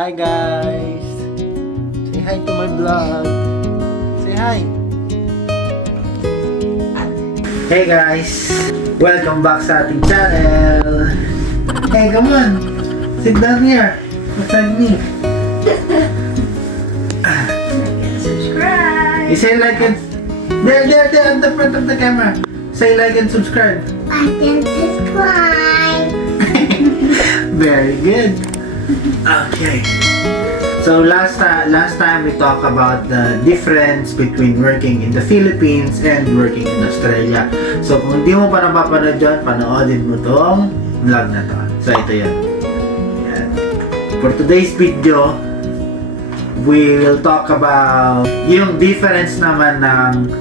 Hi guys! Say hi to my vlog! Say hi! Hey guys! Welcome back sa ating channel! Hey, come on! Sit down here! Beside me! Subscribe! You say like and... There! At the front of the camera! Say like and subscribe! Like and subscribe! Very good! Okay. So last time we talked about the difference between working in the Philippines and working in Australia. So kung di mo pa napapanood dyan, panoodin mo tong vlog na to. So ito yan. For today's video, we will talk about yung difference naman ng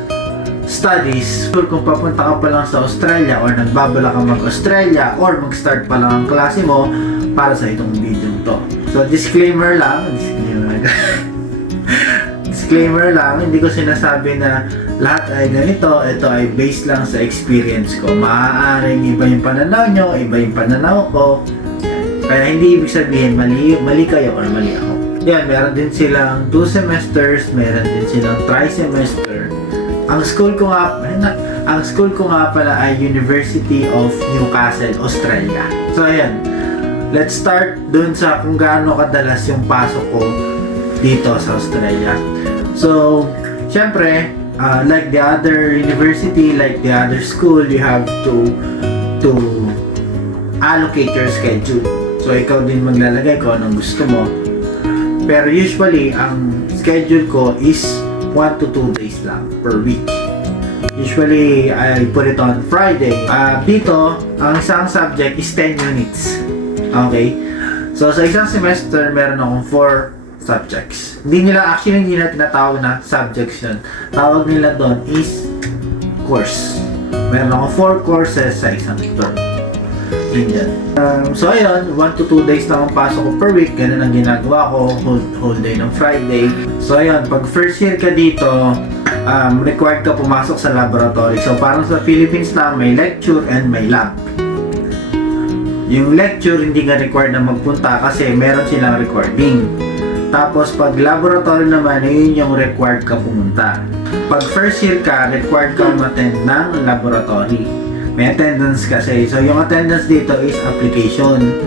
studies. Kung papunta ka pa lang sa Australia or nagbabala ka mag-Australia or mag-start pa lang ang klase mo para sa itong video to. So disclaimer lang, disclaimer lang, hindi ko sinasabi na lahat ay ganito, ito ay based lang sa experience ko. Maaaring iba yung pananaw nyo, iba yung pananaw ko. Kaya hindi ibig sabihin mali kayo or mali ako. Yan, meron din silang 2 semesters, meron din silang tri-semester. Ang school ko nga pala ay University of Newcastle, Australia. So ayan, let's start dun sa kung gaano kadalas yung pasok ko dito sa Australia. So, syempre, like the other university, like the other school, you have to allocate your schedule. So, ikaw din maglalagay kung anong gusto mo. Pero usually, ang schedule ko is 1 to 2 days lang per week. Usually, I put it on Friday. Dito, ang isang subject is 10 units. Okay? So, sa isang semester, meron akong 4 subjects. Hindi nila tinatawag na subjects yun. Tawag nila doon is course. Meron akong 4 courses sa isang term. Ganyan. So, ayun, 1 to 2 days lang ang pasok ko per week. Ganun ang ginagawa ko. Whole day ng Friday. So, ayun, pag first year ka dito, required ka pumasok sa laboratory. So, parang sa Philippines lang, may lecture and may lab. Yung lecture, hindi ka required na magpunta kasi meron silang recording. Tapos, pag laboratory naman, yun yung required ka pumunta. Pag first year ka, required ka umattend ng laboratory. May attendance kasi. So, yung attendance dito is application.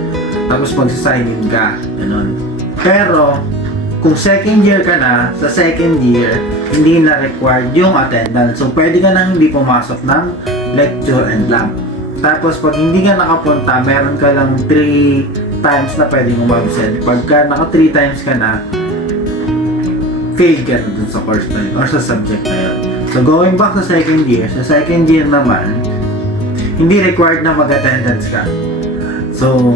Tapos, magsasign in ka. Ganun. Pero, kung second year ka na, sa second year, hindi na required yung attendance. So, pwede ka nang hindi pumasok ng lecture and lab. Tapos, pag hindi ka nakapunta, meron ka lang 3 times na pwedeng umabsent. Pagka naka 3 times ka na, fail ka na dun sa course na yun or sa subject na yun. So, going back sa second year naman, hindi required na mag-attendance ka. So,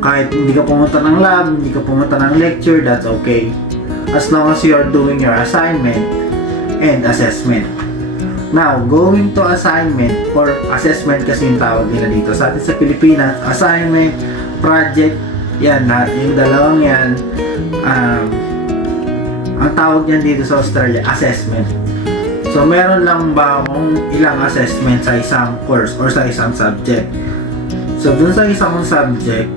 kahit hindi ka pumunta ng lab, hindi ka pumunta ng lecture, that's okay. As long as you are doing your assignment and assessment. Now, going to assignment or assessment kasi yung tawag nila dito. Sa atin sa Pilipinas, assignment, project, yan, yung dalawang yan, ang tawag niyan dito sa Australia, assessment. So, meron lang ba akong ilang assessment sa isang course or sa isang subject? So, dun sa isang subject,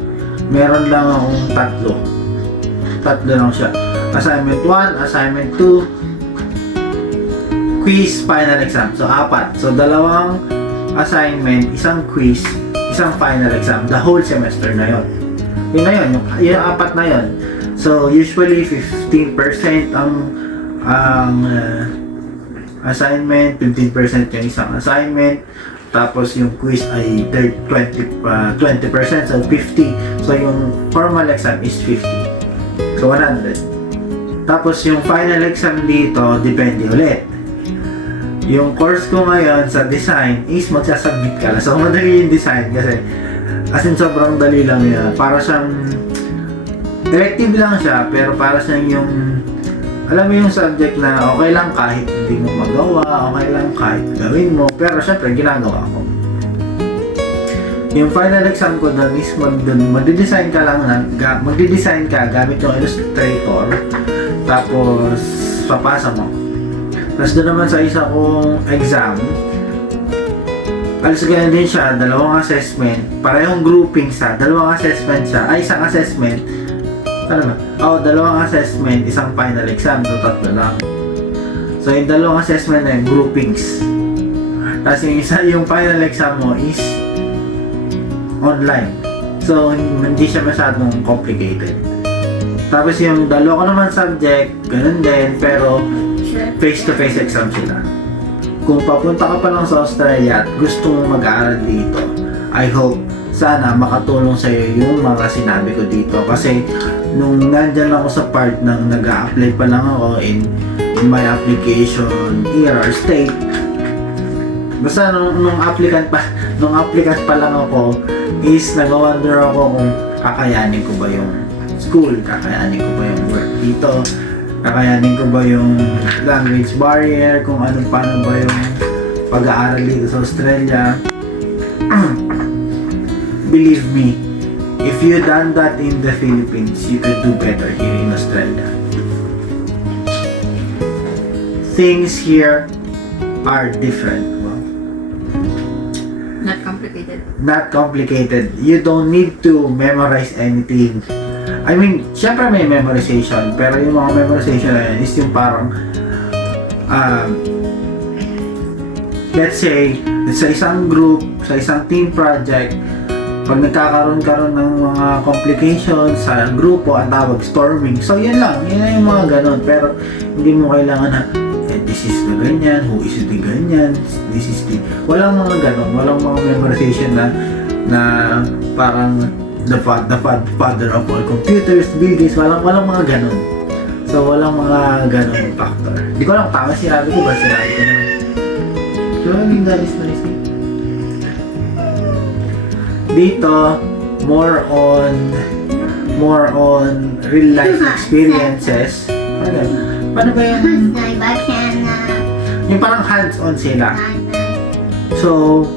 meron lang akong 3. 3 lang siya. Assignment 1, assignment 2, quiz, final exam. So, 4. So, 2 assignment, isang quiz, isang final exam. The whole semester na yun. Yun na yun. Yung 4 na yun. So, usually 15% ang assignment, 15% yung isang assignment. Tapos, yung quiz ay 20%. So, 50. So, yung formal exam is 50. So, 100. Tapos, yung final exam dito, depende ulit. Yung course ko ngayon sa design is magsasubmit ka lang. So, madali yung design kasi as in sobrang dali lang yan. Para siyang elective lang siya, pero para siyang yung alam mo yung subject na okay lang kahit hindi mo magawa, okay lang kahit gawin mo, pero syempre ginagawa ko. Yung final exam ko doon is magde-design ka lang magde-design ka gamit yung Illustrator, tapos papasa mo. Tapos doon naman sa isa kong exam, alas ganyan din siya, 2 assessment, parehong grouping sa 2 assessment siya, ay isang assessment, Ano ba? Oh, dalawang assessment, isang final exam, so tatlo lang. So yung dalawang assessment na yung groupings. Tapos yung isa, yung final exam mo is online. So hindi siya masyadong complicated. Tapos yung dalawa ko naman subject, ganun din, pero face-to-face exam sila. Kung papunta ka pa lang sa Australia at gusto mong mag-aaral dito, I hope sana makatulong sa iyo yung mga sinabi ko dito. Kasi nung nandyan ako sa part ng nag-a-apply pa lang ako in my application year or state, basta nung applicant pa lang ako is nag-wonder ako kung kakayanin ko ba yung school, kakayanin ko ba yung work dito, kakayanin ko ba yung language barrier, kung paano ba yung pag-aaral dito sa Australia. Believe me, if you done that in the Philippines, you could do better here in Australia. Things here are different. Well, Not complicated. not complicated. You don't need to memorize anything. I mean, syempre may memorization, pero yung mga memorization na yun is yung parang let's say, sa isang group, sa isang team project, pag nagkakaroon ng mga complications sa grupo, ang tawag storming. So yun lang yung mga ganon, pero hindi mo kailangan na this is the ganyan, who is the ganyan, this is the... Walang mga ganon, walang mga memorization na parang the father of all computers, Bill Gates, walang mga ganon. So walang mga ganon factor. Di ko lang tama sinabi ko ba, sinabi ko na. So I mean, that is nice. Dito, more on real life experiences. Paano ba yung yung parang hands-on sila. So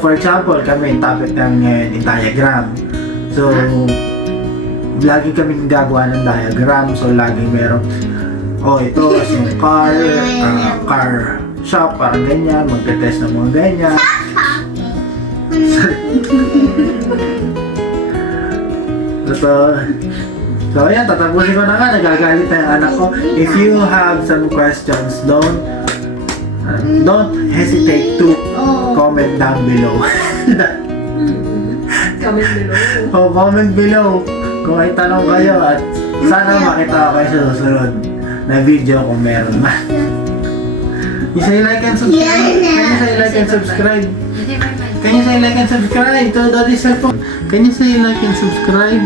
for example, kami, topic namin ngayon yung diagram. So, lagi kami gagawa ng diagram. So, lagi merong, ito is yung car shop, parang ganyan, magte-test ng mga ganyan. So, ayan, tatapusin ko na nga, nagagalit na yung anak ko. If you have some questions, don't hesitate to comment down below. Comment below. Comment below kung may tanong kayo at sana makita ko kayo sa susunod na video kung meron man. You say like and subscribe. Can you say like and subscribe? Can you say like and subscribe to Daddy's cellphone? Can you say like and subscribe?